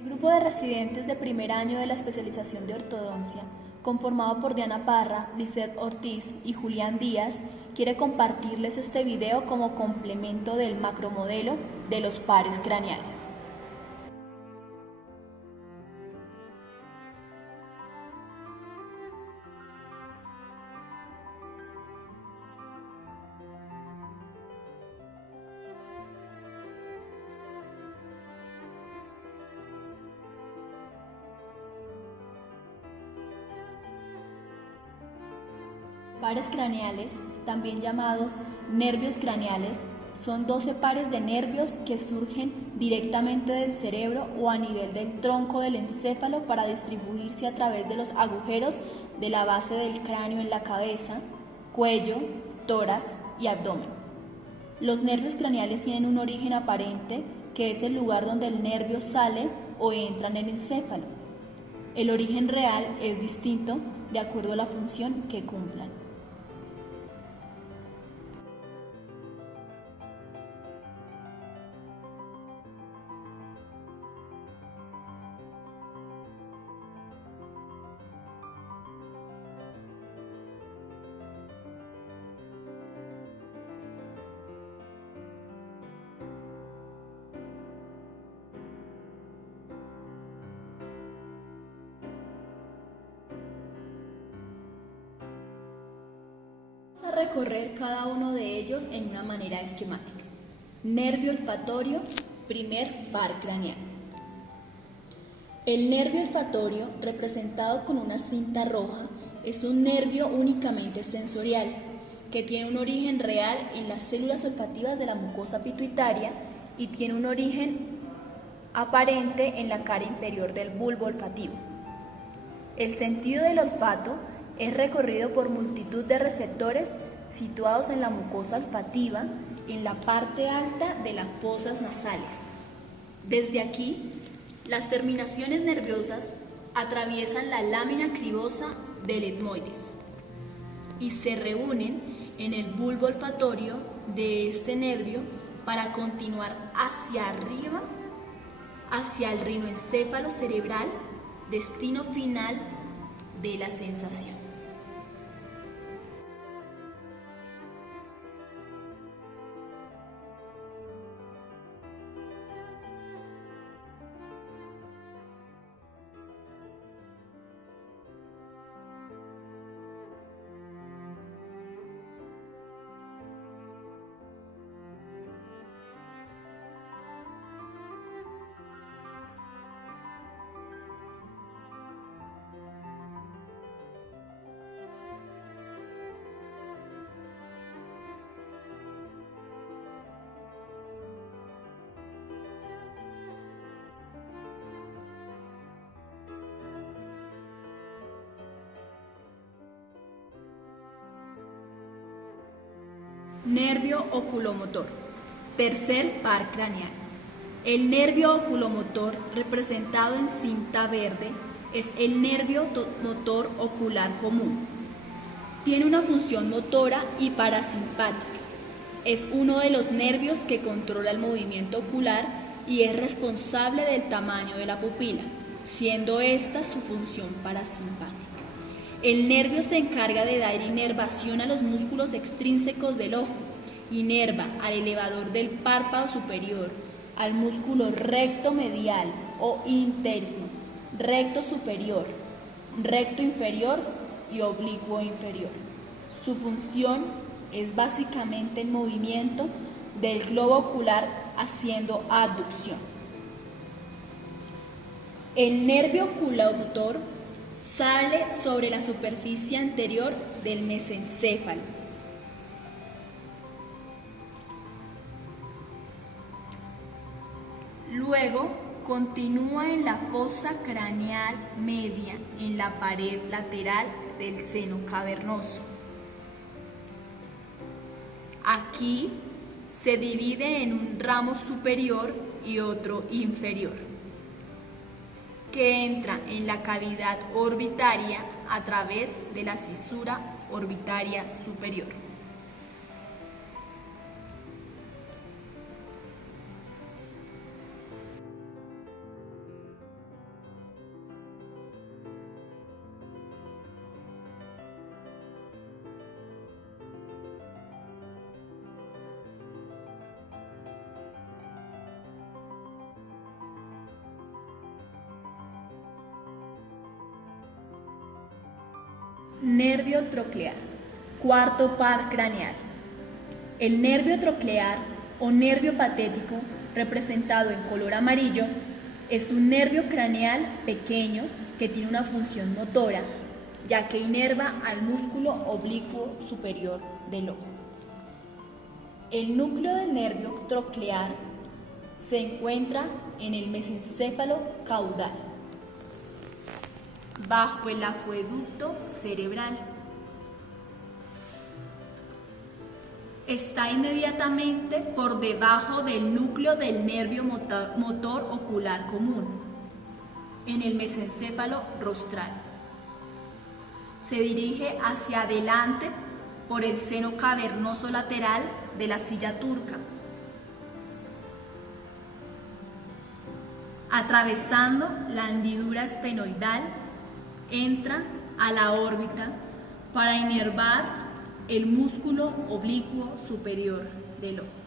El grupo de residentes de primer año de la especialización de ortodoncia, conformado por Diana Parra, Lisette Ortiz y Julián Díaz, quiere compartirles este video como complemento del macromodelo de los pares craneales. Pares craneales, también llamados nervios craneales, son 12 pares de nervios que surgen directamente del cerebro o a nivel del tronco del encéfalo para distribuirse a través de los agujeros de la base del cráneo en la cabeza, cuello, tórax y abdomen. Los nervios craneales tienen un origen aparente, que es el lugar donde el nervio sale o entra en el encéfalo. El origen real es distinto de acuerdo a la función que cumplan. Vamos a recorrer cada uno de ellos en una manera esquemática. Nervio olfatorio, primer par craneal. El nervio olfatorio, representado con una cinta roja, es un nervio únicamente sensorial, que tiene un origen real en las células olfativas de la mucosa pituitaria y tiene un origen aparente en la cara inferior del bulbo olfativo. El sentido del olfato es recorrido por multitud de receptores situados en la mucosa olfativa en la parte alta de las fosas nasales. Desde aquí, las terminaciones nerviosas atraviesan la lámina cribosa del etmoides y se reúnen en el bulbo olfatorio de este nervio para continuar hacia arriba, hacia el rinoencéfalo cerebral, destino final de la sensación. Nervio oculomotor, tercer par craneal. El nervio oculomotor, representado en cinta verde, es el nervio motor ocular común. Tiene una función motora y parasimpática. Es uno de los nervios que controla el movimiento ocular y es responsable del tamaño de la pupila, siendo esta su función parasimpática. El nervio se encarga de dar inervación a los músculos extrínsecos del ojo, inerva al elevador del párpado superior, al músculo recto medial o interno, recto superior, recto inferior y oblicuo inferior. Su función es básicamente el movimiento del globo ocular haciendo abducción. El nervio oculomotor sale sobre la superficie anterior del mesencéfalo. Luego continúa en la fosa craneal media en la pared lateral del seno cavernoso. Aquí se divide en un ramo superior y otro inferior, que entra en la cavidad orbitaria a través de la cisura orbitaria superior. Nervio troclear, cuarto par craneal. El nervio troclear o nervio patético, representado en color amarillo, es un nervio craneal pequeño que tiene una función motora, ya que inerva al músculo oblicuo superior del ojo. El núcleo del nervio troclear se encuentra en el mesencéfalo caudal, bajo el acueducto cerebral. Está inmediatamente por debajo del núcleo del nervio motor ocular común, en el mesencéfalo rostral. Se dirige hacia adelante por el seno cavernoso lateral de la silla turca, atravesando la hendidura esfenoidal, entra a la órbita para inervar el músculo oblicuo superior del ojo.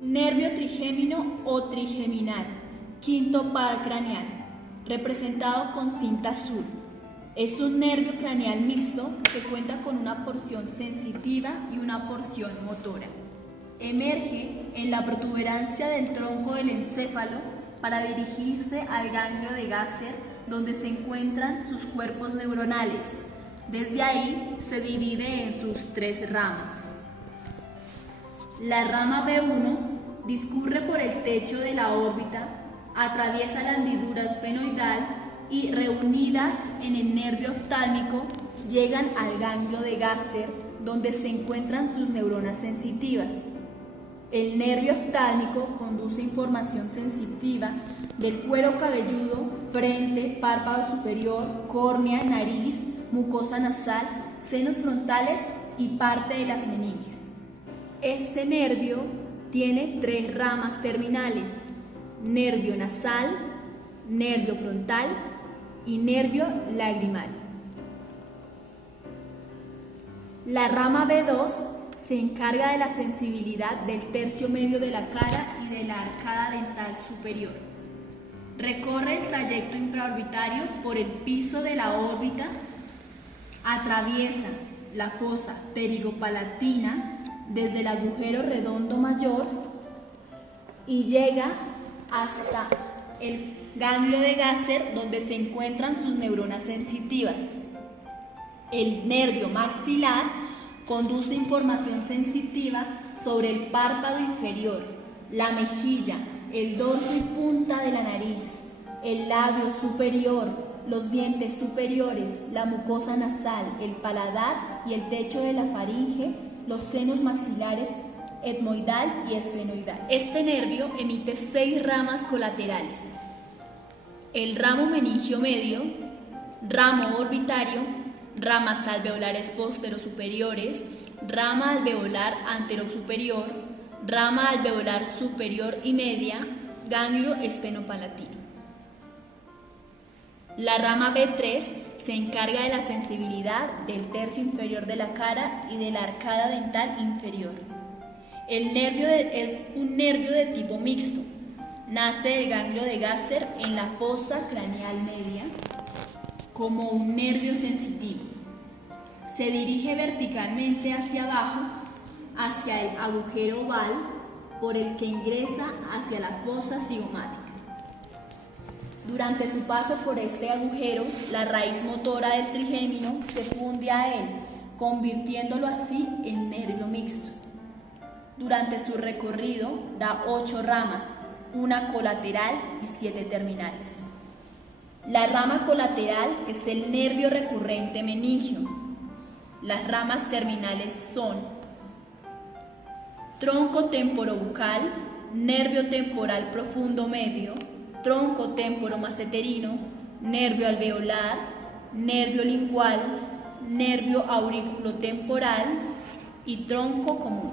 Nervio trigémino o trigeminal, quinto par craneal, representado con cinta azul. Es un nervio craneal mixto que cuenta con una porción sensitiva y una porción motora. Emerge en la protuberancia del tronco del encéfalo para dirigirse al ganglio de Gasser, donde se encuentran sus cuerpos neuronales. Desde ahí se divide en sus tres ramas. La rama B1 discurre por el techo de la órbita atraviesa la hendidura esfenoidal y reunidas en el nervio oftálmico llegan al ganglio de Gasser, donde se encuentran sus neuronas sensitivas. El nervio oftálmico conduce información sensitiva del cuero cabelludo, frente, párpado superior, córnea, nariz, mucosa nasal, senos frontales y parte de las meninges. Este nervio tiene 3 ramas terminales: nervio nasal, nervio frontal y nervio lagrimal. La rama B2 se encarga de la sensibilidad del tercio medio de la cara y de la arcada dental superior. Recorre el trayecto infraorbitario por el piso de la órbita, atraviesa la fosa pterigopalatina desde el agujero redondo mayor y llega hasta el ganglio de Gasser, donde se encuentran sus neuronas sensitivas. El nervio maxilar conduce información sensitiva sobre el párpado inferior, la mejilla, el dorso y punta de la nariz, el labio superior, los dientes superiores, la mucosa nasal, el paladar y el techo de la faringe, los senos maxilares etmoidal y esfenoidal. Este nervio emite 6 ramas colaterales: el ramo meningio medio, ramo orbitario, ramas alveolares posterosuperiores, rama alveolar anterosuperior, rama alveolar superior y media, ganglio esfenopalatino. La rama B3 se encarga de la sensibilidad del tercio inferior de la cara y de la arcada dental inferior. El nervio es un nervio de tipo mixto. Nace del ganglio de Gasser en la fosa craneal media como un nervio sensitivo. Se dirige verticalmente hacia abajo, hacia el agujero oval, por el que ingresa hacia la fosa cigomática. Durante su paso por este agujero, la raíz motora del trigémino se funde a él, convirtiéndolo así en nervio mixto. Durante su recorrido da 8 ramas, una colateral y 7 terminales. La rama colateral es el nervio recurrente meningio. Las ramas terminales son tronco temporobucal, nervio temporal profundo medio, tronco temporomaceterino, nervio alveolar, nervio lingual, nervio auriculotemporal y tronco común.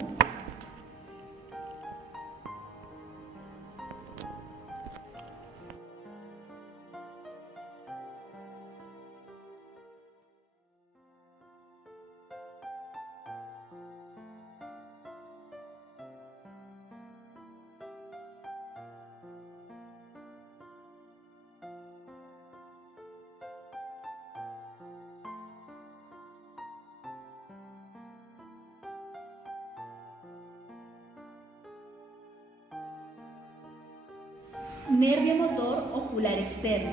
Nervio motor ocular externo,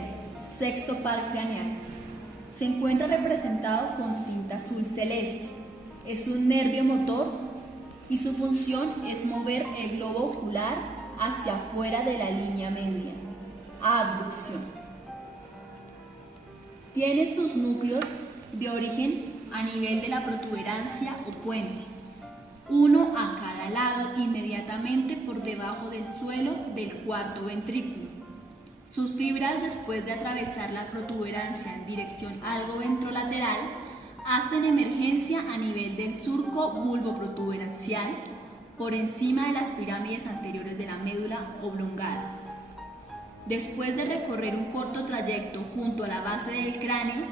sexto par craneal. Se encuentra representado con cinta azul celeste. Es un nervio motor y su función es mover el globo ocular hacia afuera de la línea media. Abducción. Tiene sus núcleos de origen a nivel de la protuberancia o puente, uno a cada lado inmediatamente por debajo del suelo del cuarto ventrículo. Sus fibras, después de atravesar la protuberancia en dirección algo ventrolateral, hacen emergencia a nivel del surco bulboprotuberancial por encima de las pirámides anteriores de la médula oblongada. Después de recorrer un corto trayecto junto a la base del cráneo,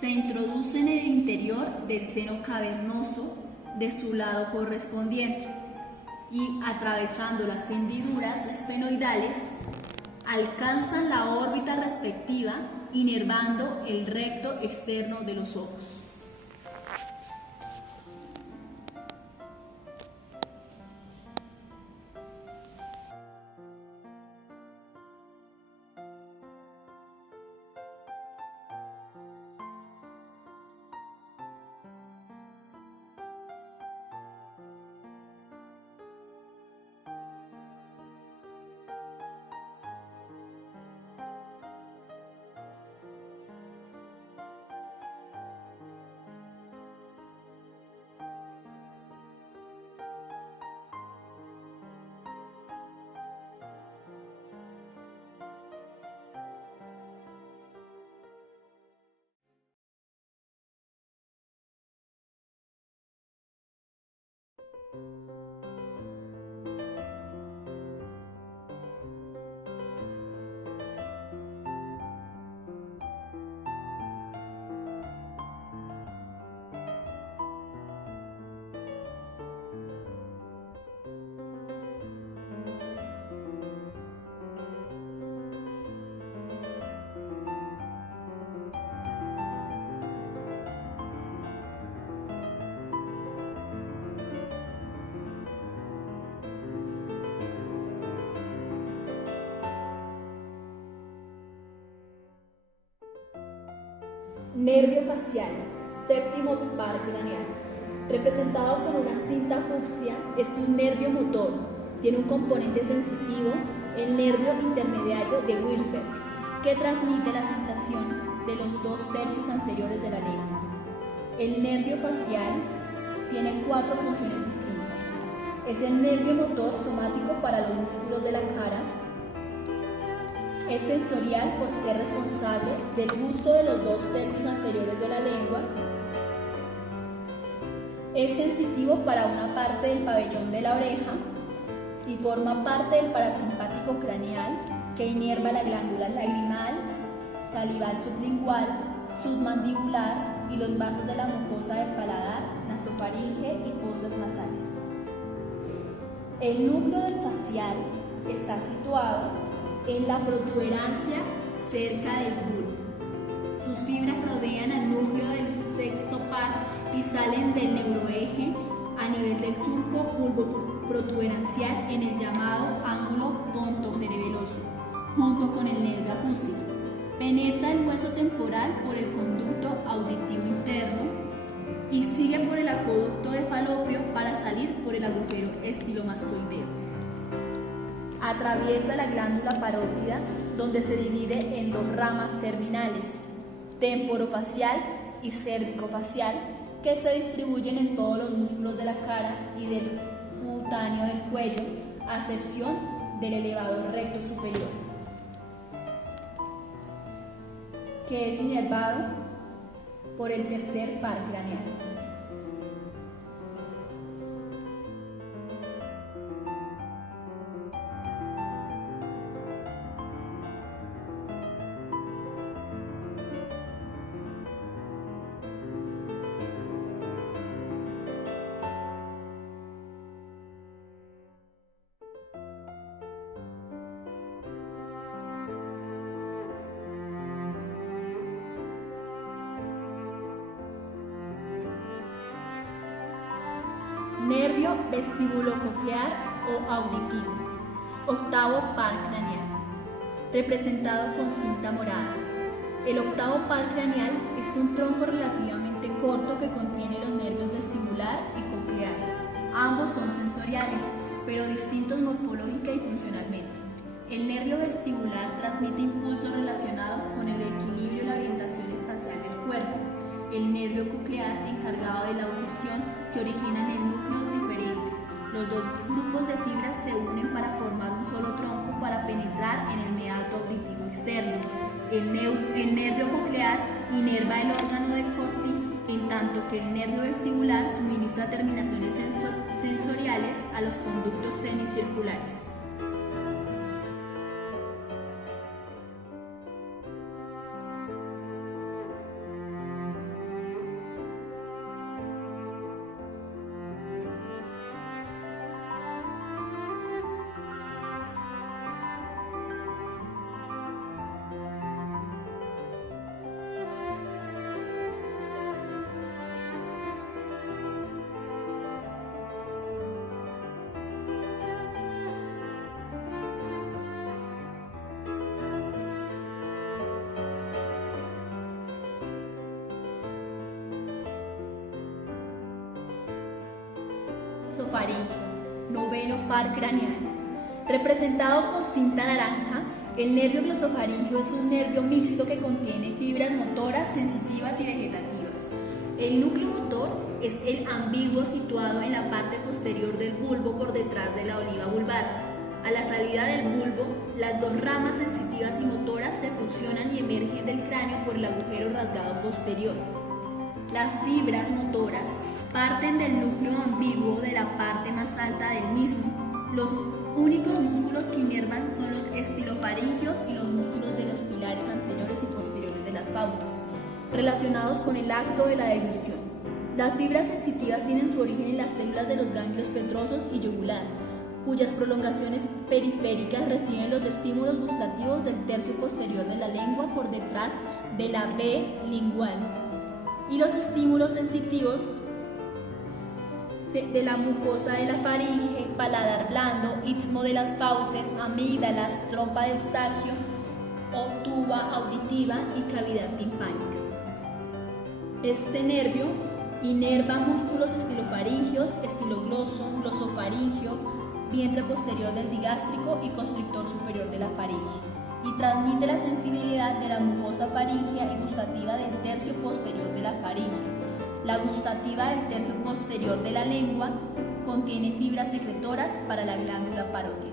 se introduce en el interior del seno cavernoso de su lado correspondiente y, atravesando las hendiduras esfenoidales, alcanzan la órbita respectiva, inervando el recto externo de los ojos. Nervio facial, séptimo par craneal. Representado con una cinta fucsia, es un nervio motor. Tiene un componente sensitivo, el nervio intermediario de Wilsberg, que transmite la sensación de los 2/3 anteriores de la lengua. El nervio facial tiene 4 funciones distintas. Es el nervio motor somático para los músculos de la cara. Es sensorial por ser responsable del gusto de los 2/3 anteriores de la lengua. Es sensitivo para una parte del pabellón de la oreja y forma parte del parasimpático craneal que inerva la glándula lagrimal, salival sublingual, submandibular y los vasos de la mucosa del paladar, nasofaringe y fosas nasales. El núcleo del facial está situado en la protuberancia cerca del bulbo. Sus fibras rodean al núcleo del sexto par y salen del neuroeje a nivel del surco bulbo-protuberancial en el llamado ángulo pontocerebeloso, junto con el nervio acústico. Penetra el hueso temporal por el conducto auditivo interno y sigue por el acueducto de Falopio para salir por el agujero estilomastoideo. Atraviesa la glándula parótida, donde se divide en 2 ramas terminales, temporofacial y cérvico-facial, que se distribuyen en todos los músculos de la cara y del cutáneo del cuello, a excepción del elevador recto superior, que es inervado por el tercer par craneal. Nervio vestibulococlear o auditivo, octavo par craneal, representado con cinta morada. El octavo par craneal es un tronco relativamente corto que contiene los nervios vestibular y coclear. Ambos son sensoriales, pero distintos morfológica y funcionalmente. El nervio vestibular transmite impulsos relacionados con el equilibrio y la orientación espacial del cuerpo. El nervio coclear, encargado de la audición, se origina en el núcleo diferentes. Los 2 grupos de fibras se unen para formar un solo tronco para penetrar en el meato auditivo externo. El nervio coclear inerva el órgano de Corti, en tanto que el nervio vestibular suministra terminaciones sensoriales a los conductos semicirculares. Glosofaringeo, noveno par craneal. Representado con cinta naranja, el nervio glosofaringeo es un nervio mixto que contiene fibras motoras, sensitivas y vegetativas. El núcleo motor es el ambiguo situado en la parte posterior del bulbo por detrás de la oliva vulvar. A la salida del bulbo, las 2 ramas sensitivas y motoras se fusionan y emergen del cráneo por el agujero rasgado posterior. Las fibras motoras Parten del núcleo ambiguo de la parte más alta del mismo. Los únicos músculos que inervan son los estilofaringios y los músculos de los pilares anteriores y posteriores de las fauces, relacionados con el acto de la deglución. Las fibras sensitivas tienen su origen en las células de los ganglios petrosos y yugular, cuyas prolongaciones periféricas reciben los estímulos gustativos del tercio posterior de la lengua por detrás de la B lingual, y los estímulos sensitivos de la mucosa de la faringe, paladar blando, istmo de las fauces, amígdalas, trompa de Eustaquio o tuba auditiva y cavidad timpánica. Este nervio inerva músculos estilofaringios, estilogloso, glosofaringio, vientre posterior del digástrico y constrictor superior de la faringe, y transmite la sensibilidad de la mucosa faríngea y gustativa del tercio posterior de la faringe. La gustativa del tercio posterior de la lengua contiene fibras secretoras para la glándula parótida.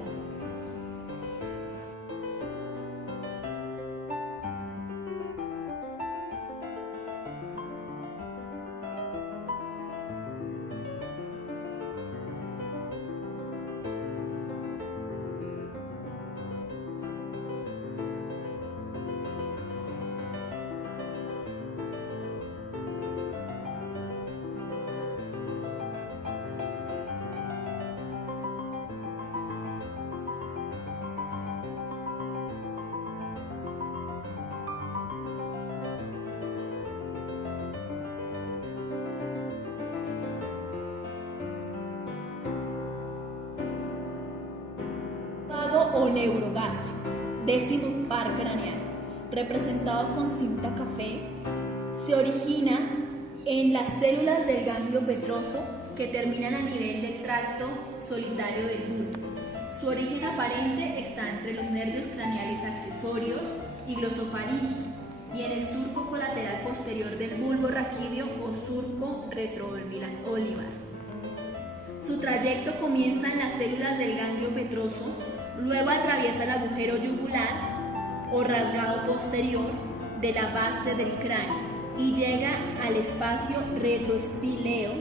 O neurogástrico, décimo par craneal, representado con cinta café, se origina en las células del ganglio petroso que terminan a nivel del tracto solitario del bulbo. Su origen aparente está entre los nervios craneales accesorios y glosofaringio y en el surco colateral posterior del bulbo raquídeo o surco retroolivar. Su trayecto comienza en las células del ganglio petroso. Luego atraviesa el agujero yugular o rasgado posterior de la base del cráneo y llega al espacio retroestileo.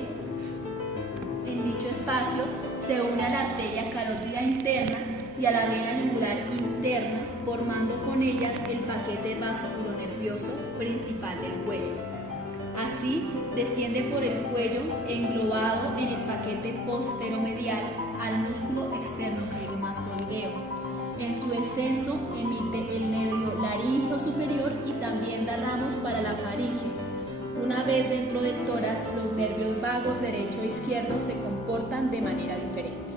En dicho espacio se une a la arteria carótida interna y a la vena yugular interna, formando con ellas el paquete vasculonervioso principal del cuello. Así, desciende por el cuello englobado en el paquete posteromedial al músculo externo cleidomastoideo. En su descenso emite el nervio laríngeo superior y también da ramos para la faringe. Una vez dentro del tórax, los nervios vagos derecho e izquierdo se comportan de manera diferente.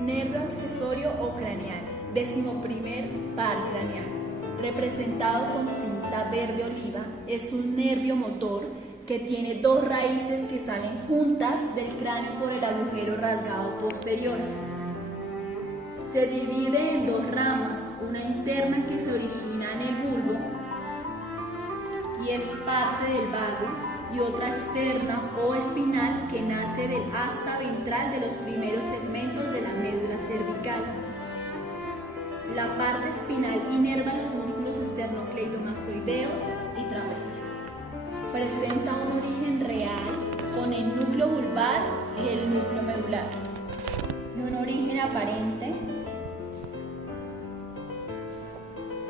Nervio accesorio o craneal, décimo primer par craneal, representado con cinta verde oliva, es un nervio motor que tiene dos raíces que salen juntas del cráneo por el agujero rasgado posterior. Se divide en dos ramas, una interna que se origina en el bulbo y es parte del vago, y otra externa o espinal que nace del asta ventral de los primeros segmentos de la médula cervical. La parte espinal inerva los músculos esternocleidomastoideos y trapecio. Presenta un origen real con el núcleo vulvar y el núcleo medular, y un origen aparente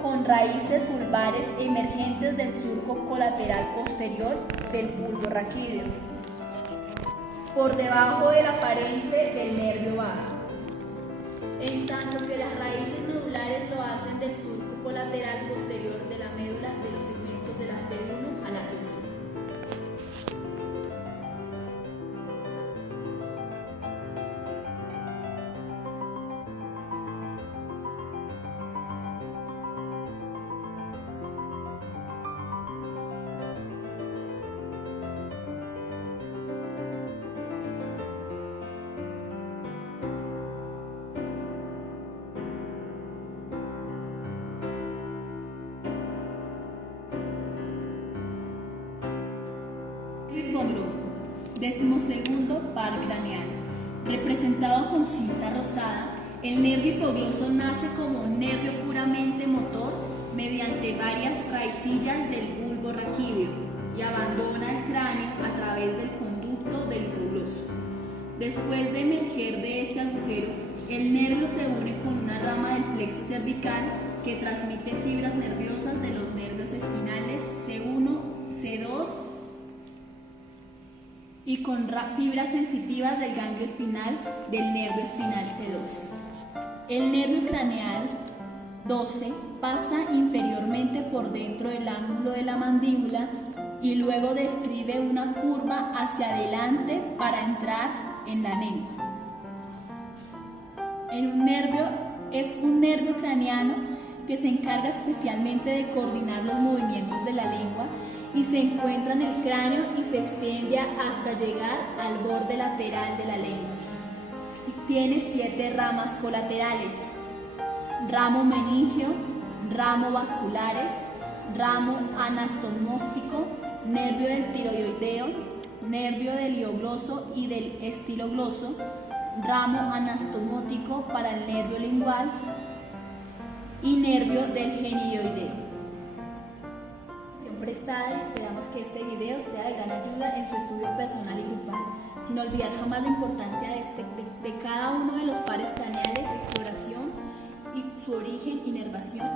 con raíces vulvares emergentes del surco colateral posterior del bulbo raquídeo, por debajo del aparente del nervio vago, en tanto que las raíces medulares lo hacen del surco colateral posterior de la médula de los segmentos de la C1 a la C5. hipogloso. 12º par craneal. Representado con cinta rosada, el nervio hipogloso nace como un nervio puramente motor mediante varias raicillas del bulbo raquídeo y abandona el cráneo a través del conducto del hipogloso. Después de emerger de este agujero, el nervio se une con una rama del plexo cervical que transmite fibras nerviosas de los nervios espinales C1, C2 y con fibras sensitivas del ganglio espinal del nervio espinal C2. El nervio craneal 12 pasa inferiormente por dentro del ángulo de la mandíbula y luego describe una curva hacia adelante para entrar en la lengua. Es un nervio craneano que se encarga especialmente de coordinar los movimientos de la lengua y se encuentra en el cráneo y se extiende hasta llegar al borde lateral de la lengua. Tiene 7 ramas colaterales: ramo meningio, ramo vasculares, ramo anastomóstico, nervio del tiroideo, nervio del hiogloso y del estilogloso, ramo anastomótico para el nervio lingual y nervio del genioideo. Prestada y esperamos que este video sea de gran ayuda en su estudio personal y grupal, sin olvidar jamás la importancia de cada uno de los pares craneales, exploración y su origen, inervación